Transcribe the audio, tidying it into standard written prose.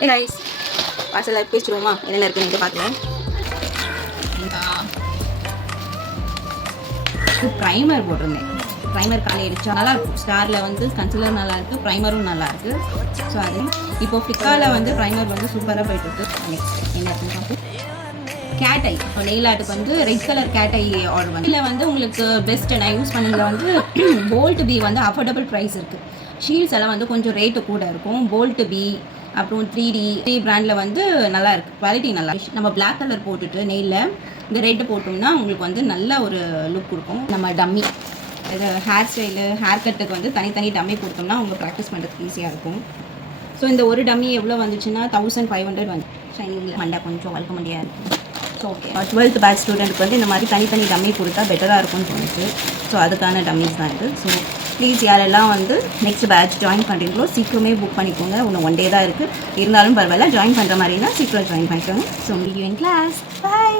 Hey guys, parcel பேசிடுவோமா என்னென்ன இருக்குன்னு பார்க்கலாம். ப்ரைமர் போட்டிருந்தேன். ப்ரைமர் காலை அடித்தா நல்லாயிருக்கும். ஸ்டாரில் வந்து கன்சிலர் நல்லாயிருக்கு, ப்ரைமரும் நல்லாயிருக்கு. ஸோ அது இப்போது ஃபிக்காவில் வந்து ப்ரைமர் வந்து சூப்பராக போயிட்டுருக்கு. நெக்ஸ்ட் என்ன இருக்குன்னு பார்ப்போம். கேட் ஐ இப்போ நெயில் ஆர்ட்டுக்கு வந்து red colour cat eye order வந்து இதில் வந்து உங்களுக்கு பெஸ்ட்டு நான் யூஸ் பண்ணதில் வந்து போல்ட் பி வந்து அஃபோர்டபுள் ப்ரைஸ் இருக்குது. ஷீல்ட்ஸ் எல்லாம் வந்து கொஞ்சம் ரேட்டு கூட இருக்கும். போல்ட் பி அப்புறம் 3D பிராண்டில் வந்து நல்லா இருக்குது, குவாலிட்டி நல்லா. நம்ம பிளாக் கலர் போட்டுட்டு நெயிலில் இந்த ரெட்டு போட்டோம்னா உங்களுக்கு வந்து நல்ல ஒரு லுக் கொடுக்கும். நம்ம டம்மி இது ஹேர் ஸ்டைலு ஹேர் கட்டுக்கு வந்து தனித்தனி டம்மி கொடுத்தோம்னா அவங்க ப்ராக்டிஸ் பண்ணுறதுக்கு ஈஸியாக இருக்கும். ஸோ இந்த ஒரு டம்மி எவ்வளோ வந்துச்சுன்னா 1500 வந்து ஷைனிங்கில் மண்டை கொஞ்சம் வளர்க்க முடியாது. ஸோ ஓகே 12th பேட்ச் ஸ்டூடெண்ட்டுக்கு வந்து இந்த மாதிரி தனித்தனி டம்மி கொடுத்தா பெட்டராக இருக்கும்னு தோணுச்சு. ஸோ அதுக்கான டம்மிஸ் தான் இது. ஸோ ப்ளீஸ் யாரெல்லாம் வந்து நெக்ஸ்ட் பேட்ச் ஜாயின் பண்ணுறீங்களோ சீக்கிரமே புக் பண்ணிக்கோங்க. இன்னும் 1 day தான் இருக்குது, இருந்தாலும் பரவாயில்ல. ஜாயின் பண்ணுற மாதிரினா சீக்கிரம் ஜாயின் பண்ணிக்கோங்க. So meet you in class. By.